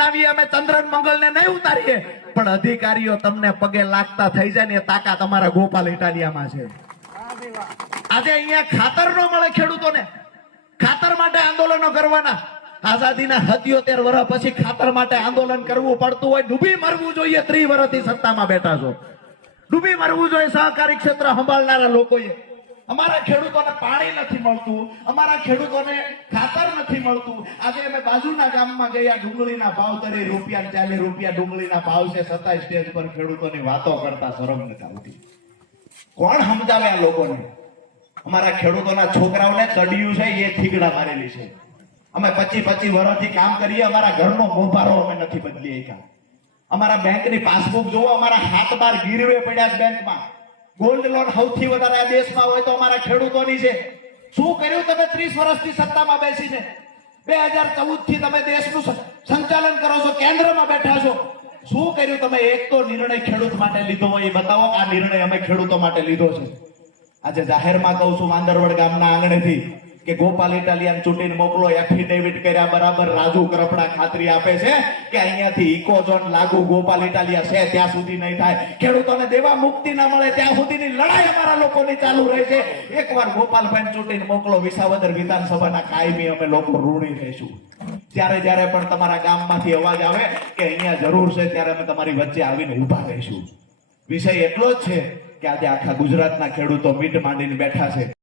લાવીએ અમે ચંદ્રન મંગળ ને નહીં ઉતારીએ, પણ અધિકારીઓ તમને પગે લાગતા થઈ જાય ને એ તાકાત અમારા ગોપાલ ઇટાલિયામાં છે. આજે અહીંયા ખાતર ન મળે ખેડૂતોને, ખાતર માટે આંદોલનો કરવાના. આઝાદીના 77 વર્ષ પછી ખાતર માટે આંદોલન કરવું પડતું હોય, ડૂબી મરવું જોઈએ. 30 વર્ષથી સત્તામાં બેઠા છો, ડૂબી મરવું જોઈએ સહકારી ક્ષેત્ર સંભાળનારા લોકોએ. અમારા ખેડૂતોને પાણી નથી મળતું, અમારા ખેડૂતોને ખાતર નથી મળતું. આજે અમે બાજુના ગામમાં ગયા, ડુંગળીના ભાવ 30 રૂપિયા 40 રૂપિયા ડુંગળીના ભાવ છે, છતાંય સ્ટેજ પર ખેડૂતોની વાતો કરતા શરમ નથી આવતી. કોણ સમજાવે આ લોકોને? અમારા ખેડૂતોના છોકરાઓને ચડિયું છે એ થીગડા મારેલી છે. અમે 25 વર્ષથી કામ કરીએ, અમારા ઘરનો મોભારો અમે નથી બદલી શક્યા. અમારા બેંકની પાસબુક જોવો, અમારા હાથ બાર ગીરવે પડ્યા છે બેંકમાં. ગોલ્ડ લોન સૌથી વધારે આ દેશમાં હોય તો અમારા ખેડૂતોની છે. શું કર્યું તમે 30 વર્ષથી સત્તામાં બેસીને? 2014 થી તમે દેશનું સંચાલન કરો છો, કેન્દ્રમાં બેઠા છો. શું કર્યું તમે? એક તો નિર્ણય ખેડૂત માટે લીધો હોય એ બતાવો. આ નિર્ણય અમે ખેડૂતો માટે લીધો છે. આજે જાહેરમાં કહું છું, માંદરવડ ગામના આંગણેથી કે ગોપાલ ઇટાલિયાને ચૂંટીને મોકલો. એફિડેવિટ કર્યા બરાબર રાજુ કરપડા ખાતરી આપે છે કે અહીંયાથી ઇકોઝોન લાગુ ગોપાલ ઇટાલિયા છે ત્યાં સુધી નહીં થાય. ખેડૂતોને દેવા મુક્તિ ના મળે ત્યાં સુધીની લડાઈ અમારા લોકોની ચાલુ રહે છે. એકવાર ગોપાલભાઈ ચૂંટીને મોકલો, વિસાવદર વિધાનસભાના કાયમી અમે લોકો ઋણી રહીશું. ત્યારે જ્યારે પણ તમારા ગામમાંથી અવાજ આવે કે અહીંયા જરૂર છે, ત્યારે અમે તમારી વચ્ચે આવીને ઉભા રહીશું. વિષય એટલો જ છે કે આજે આખા ગુજરાતના ખેડૂતો મીટ માંડીને બેઠા છે.